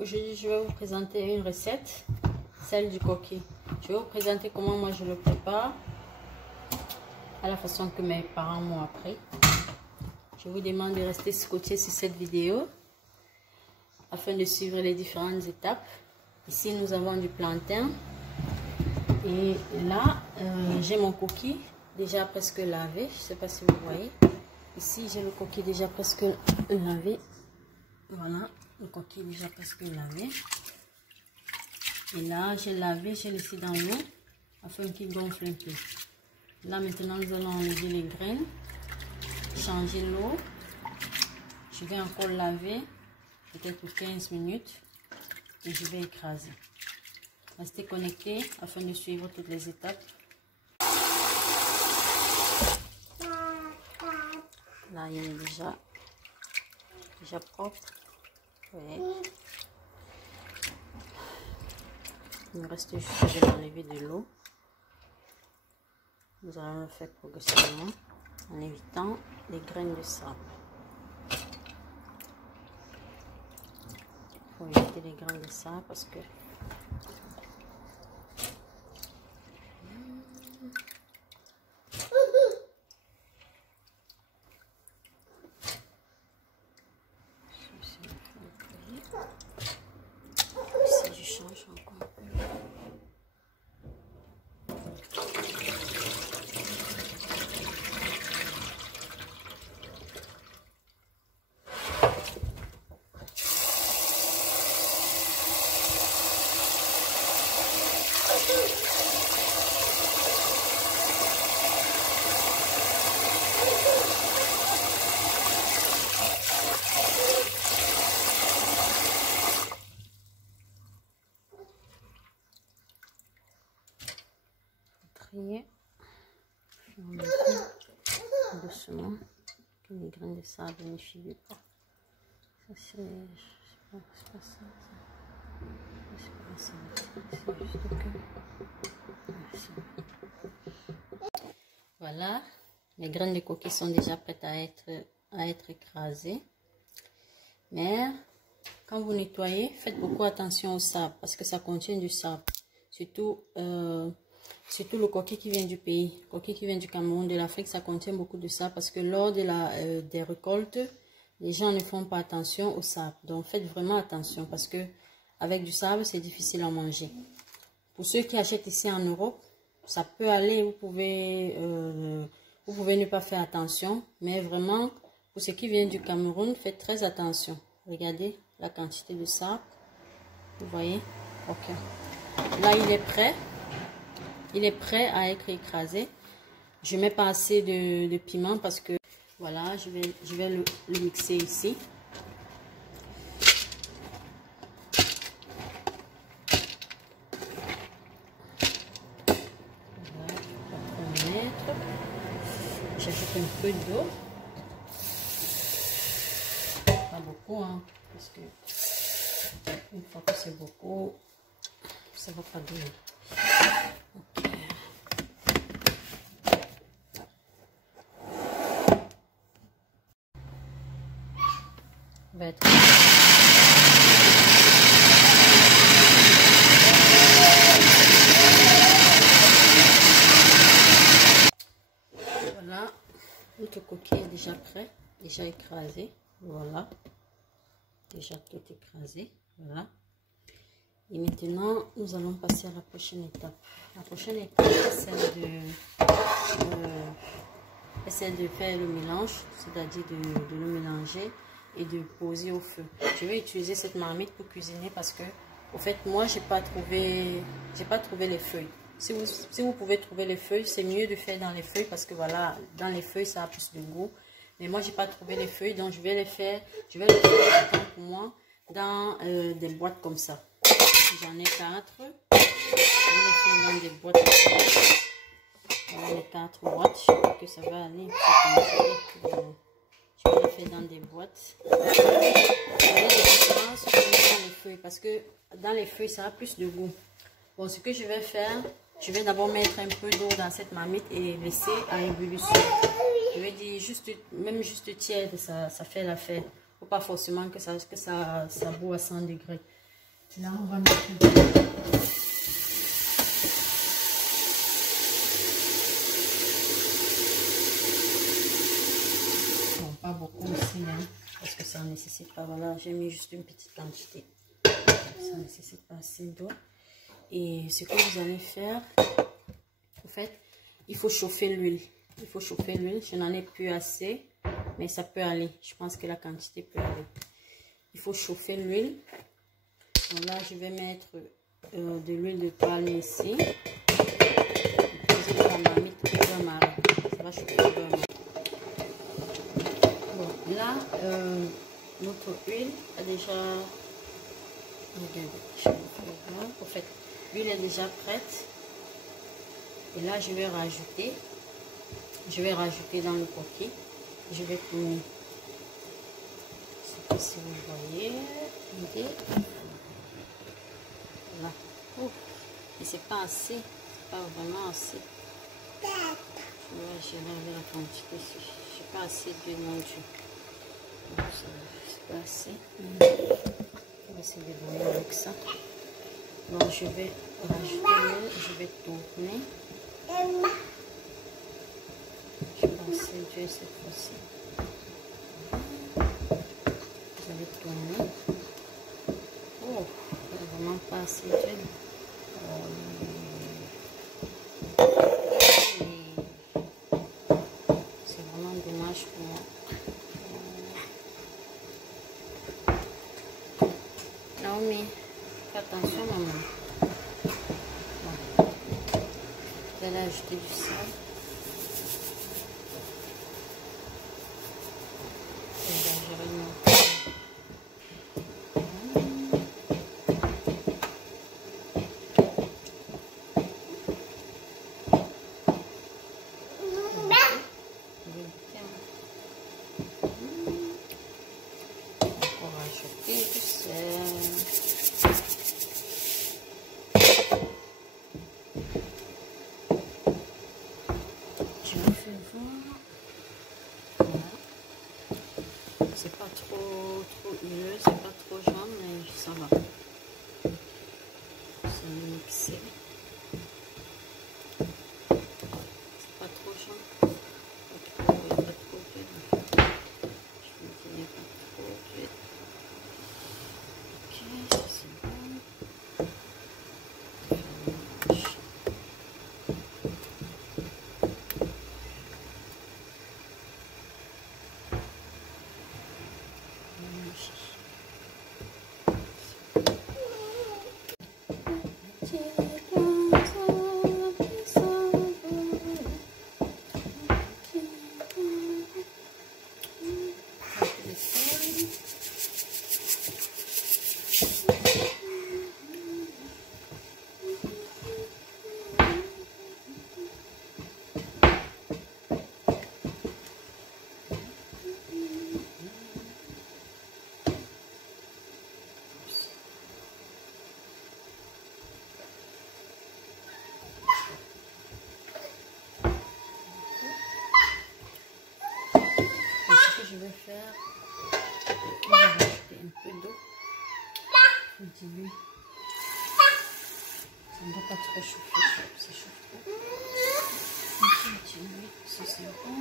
Aujourd'hui, je vais vous présenter une recette, celle du coquille. Je vais vous présenter comment moi je le prépare, à la façon que mes parents m'ont appris. Je vous demande de rester scotché sur cette vidéo afin de suivre les différentes étapes. Ici, nous avons du plantain. Et là, j'ai mon coquille déjà presque lavé. Je ne sais pas si vous voyez. Ici, j'ai le coquille déjà presque lavé. Voilà, le coquille déjà presque lavé. Et là, j'ai lavé, j'ai laissé dans l'eau afin qu'il gonfle un peu. Là, maintenant, nous allons enlever les graines, changer l'eau. Je vais encore laver, peut-être pour 15 minutes. Et je vais écraser. Restez connectés afin de suivre toutes les étapes. Là, il est déjà propre. Ouais. Il me reste juste de enlever de l'eau. Nous allons le faire progressivement en évitant les graines de sable. Il faut éviter les graines de sable parce que trier doucement que les graines de sable ne filent pas. Ça c'est pas ça. C'est pas ça. C'est juste que voilà, les graines de coquille sont déjà prêtes à être écrasées. Mais quand vous nettoyez, faites beaucoup attention au sable parce que ça contient du sable. Surtout le coquille qui vient du pays, coquille qui vient du Cameroun, de l'Afrique, ça contient beaucoup de sable parce que lors de des récoltes, les gens ne font pas attention au sable. Donc faites vraiment attention parce que avec du sable, c'est difficile à manger. Pour ceux qui achètent ici en Europe, ça peut aller, vous pouvez ne pas faire attention, mais vraiment, pour ceux qui viennent du Cameroun, faites très attention. Regardez la quantité de sable, vous voyez, ok. Là, il est prêt. Il est prêt à être écrasé. Je ne mets pas assez de piment parce que voilà, je vais le mixer ici. Voilà, j'ajoute un peu d'eau. Pas beaucoup, hein, parce que une fois que c'est beaucoup, ça va pas bien. Voilà, notre coquille est déjà prêt, déjà écrasé. Voilà, déjà tout écrasé. Voilà. Et maintenant, nous allons passer à la prochaine étape. La prochaine étape, c'est celle de faire le mélange, c'est-à-dire de le mélanger et de poser au feu. Je vais utiliser cette marmite pour cuisiner parce que, au fait, moi, j'ai pas trouvé les feuilles. Si vous pouvez trouver les feuilles, c'est mieux de faire dans les feuilles parce que voilà, dans les feuilles, ça a plus de goût. Mais moi, j'ai pas trouvé les feuilles, donc je vais les faire pour moi dans des boîtes comme ça. J'en ai 4. Je vais les faire dans des boîtes. Voilà les 4 boîtes. Je crois que ça va aller. Je vais les faire dans des boîtes. Vous voyez les différences dans les feuilles parce que dans les feuilles, ça a plus de goût. Bon, ce que je vais faire, je vais d'abord mettre un peu d'eau dans cette marmite et laisser à ébullition. Je vais dire même juste tiède, ça fait l'affaire. Il ne faut pas forcément que ça boue à 100 degrés. Là, on va mettre un peu. Bon, pas beaucoup aussi, hein, parce que ça ne nécessite pas. Voilà, j'ai mis juste une petite quantité. Ça ne nécessite pas assez d'eau. Et ce que vous allez faire, en fait, il faut chauffer l'huile. Il faut chauffer l'huile. Je n'en ai plus assez, mais ça peut aller. Je pense que la quantité peut aller. Il faut chauffer l'huile. Donc là, je vais mettre de l'huile de palme ici. Poser dans la marmite pour beurre marin. Ça va chauffer le beurre marin. Bon, là, notre huile a déjà... Regardez, je vais voir. En fait, l'huile est déjà prête. Et là, je vais rajouter dans le coquille. Je vais tourner. Je sais pas si vous voyez. Regardez. Voilà. Oh. Et c'est pas assez. C'est pas vraiment assez. J'ai enlevé la quantité. Je pas assez d'huile non plus. C'est pas assez. On va essayer de voir avec ça. Donc je vais rajouter l'huile. Je vais tourner. Je vais lancer d'huile cette fois-ci. Vous allez tourner. Oh, il n'y a vraiment pas assez d'huile. C'est vraiment dommage pour moi. Naomi, fais attention, maman. Bon. Vous allez ajouter du sel. C'est pas trop huileux, c'est pas trop jaune, mais ça va. C'est mixé. C'est pas trop jaune. Pas trop vite. Je vais dire pas trop vite. Ok, ça c'est bon. Je vais faire, on va rajouter un peu d'eau. Continue. Ça ne doit pas trop chauffer, ça chauffe trop. On continue, ça c'est bon.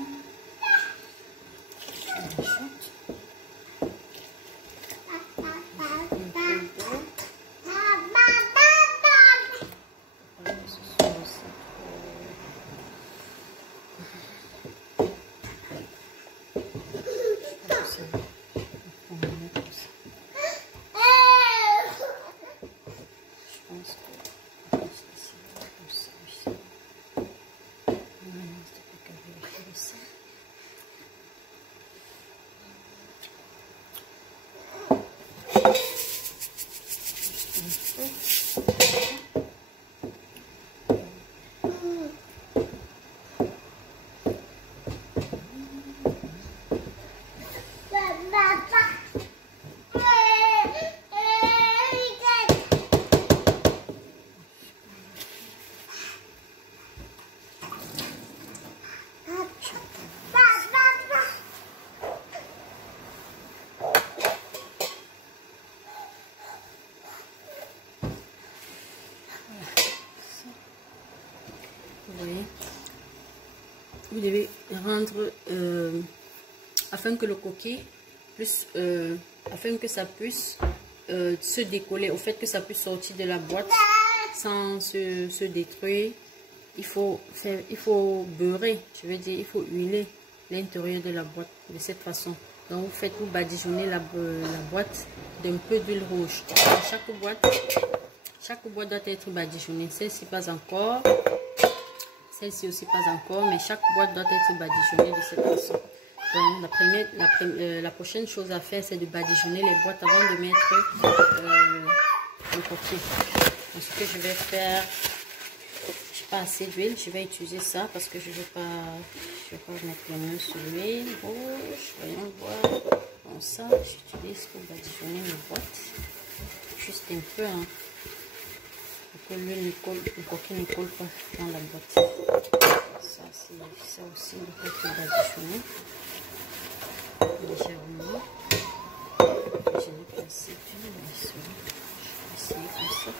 On rajoute un peu d'eau. Vous voyez, vous devez rendre afin que le coquille puisse, afin que ça puisse se décoller, au fait que ça puisse sortir de la boîte sans se détruire. Il faut beurrer, je veux dire, il faut huiler l'intérieur de la boîte de cette façon. Donc vous faites, vous badigeonnez la boîte d'un peu d'huile rouge. Chaque boîte doit être badigeonnée. Celle-ci pas encore, celle-ci aussi pas encore, mais chaque boîte doit être badigeonnée de cette façon. Donc la prochaine chose à faire, c'est de badigeonner les boîtes avant de mettre le coquille. Donc, ce que je vais faire, je n'ai pas assez d'huile, je vais utiliser ça parce que je ne vais pas mettre les mains sur l'huile rouge. Voyons voir. Comme ça, j'utilise pour badigeonner mes boîtes. Juste un peu, hein, pour que l'huile le coquille ne colle pas dans la boîte. Ça aussi, il faut badigeonner légèrement. Je n'ai pas assez d'huile, je vais essayer comme ça.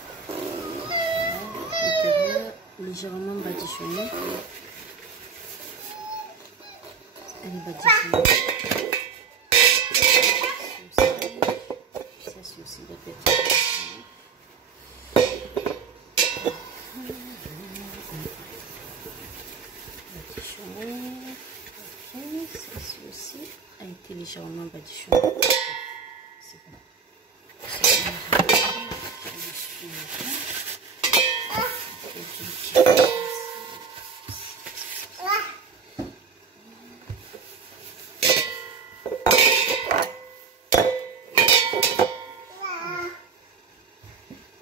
L'intérieur légèrement badigeonné. Elle est badigeonnée. Ça aussi doit être badigeonné. Ok, celle-ci aussi a été légèrement badigeonnée. C'est bon.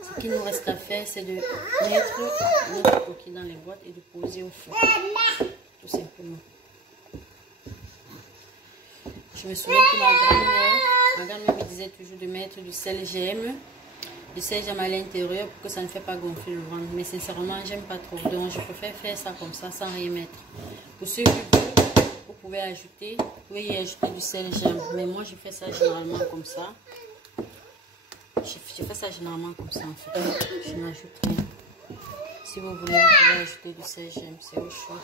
Ce qu'il nous reste à faire, c'est de mettre notre coquille dans les boîtes et de poser au feu, tout simplement. Je me souviens que ma grand-mère me disait toujours de mettre du sel GM, à l'intérieur pour que ça ne fait pas gonfler le ventre. Mais sincèrement, j'aime pas trop. Donc, je préfère faire ça comme ça sans rien mettre. Pour ceux qui veulent, vous pouvez y ajouter du sel GM. Mais moi, je fais ça généralement comme ça. Je fais ça généralement comme ça en fait. Je n'ajoute rien. Si vous voulez, vous pouvez ajouter du sel GM. C'est au choix.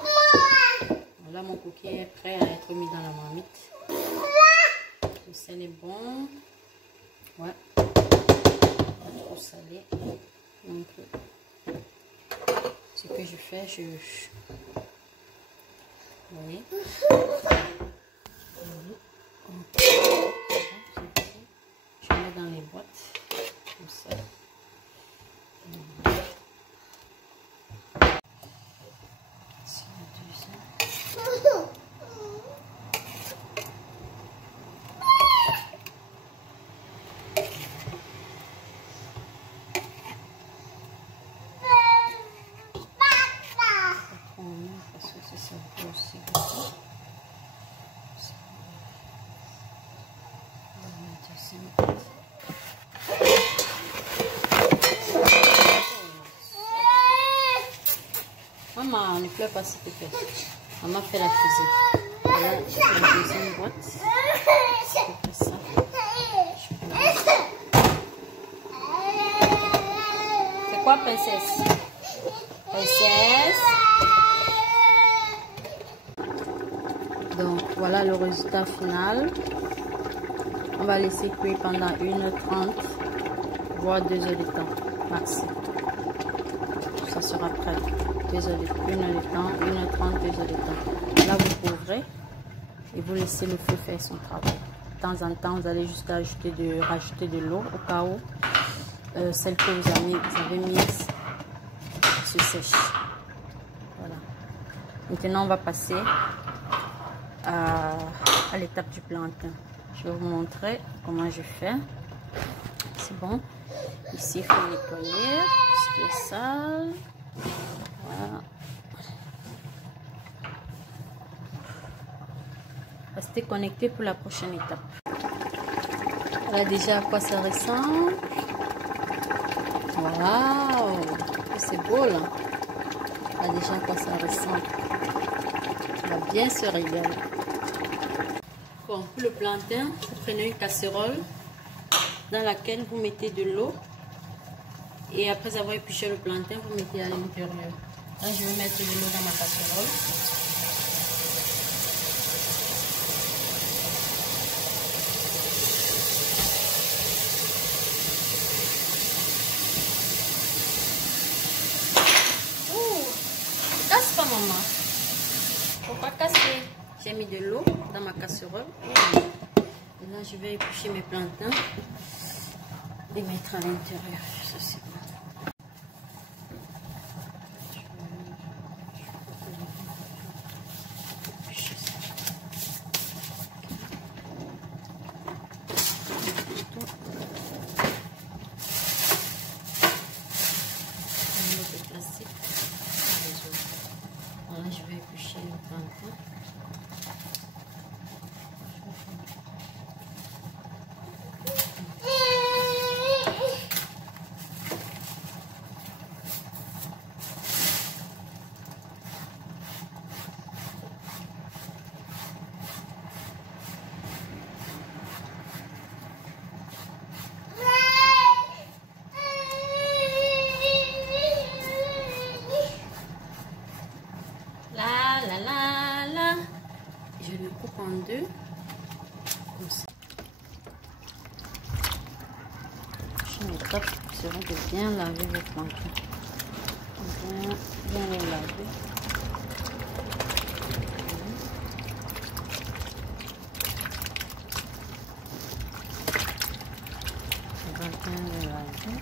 Voilà, mon coquille est prêt à être mis dans la marmite. Le sel est bon. Ouais. Pas trop salé. Donc, ce que je fais, vous voyez. Je mets dans les boîtes. Comme ça. Maman, ne pleure pas s'il te plaît. Maman fait la cuisine. Voilà, je fais la deuxième boîte. Je fais ça. C'est quoi, princesse? Princesse? Donc, voilà le résultat final. On va laisser cuire pendant 1h30, voire 2 heures de temps, maxi. Ça sera prêt. 1 heure de temps, 1h30, 2 heures de temps. Là, vous couvrez et vous laissez le feu faire son travail. De temps en temps, vous allez jusqu'à rajouter de l'eau au cas où celle que vous avez mise se sèche. Voilà. Maintenant, on va passer à l'étape du plantain. Je vais vous montrer comment je fais. C'est bon. Ici, il faut nettoyer ce qui est sale. Voilà. Restez connectés pour la prochaine étape. Voilà déjà à quoi ça ressemble. Waouh, c'est beau là. Voilà déjà à quoi ça ressemble. On va bien se régaler. Bon, pour le plantain, vous prenez une casserole dans laquelle vous mettez de l'eau. Et après avoir épluché le plantain, vous mettez à l'intérieur. Là, je vais mettre de l'eau dans ma casserole. Casse pas, maman. Faut pas casser. J'ai mis de l'eau dans ma casserole. Et là, je vais éplucher mes plantains et mettre à l'intérieur. Ça, c'est bon. Plastique. Alors là, je vais éplucher le plantain. Je le coupe en deux, comme ça. Prochaine étape sera de bien laver vos plantains. Bien les laver. On va bien les laver.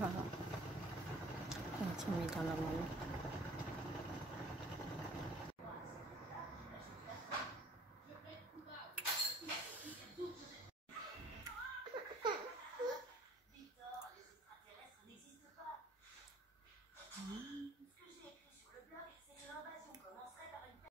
Voilà. On va mettre dans la main.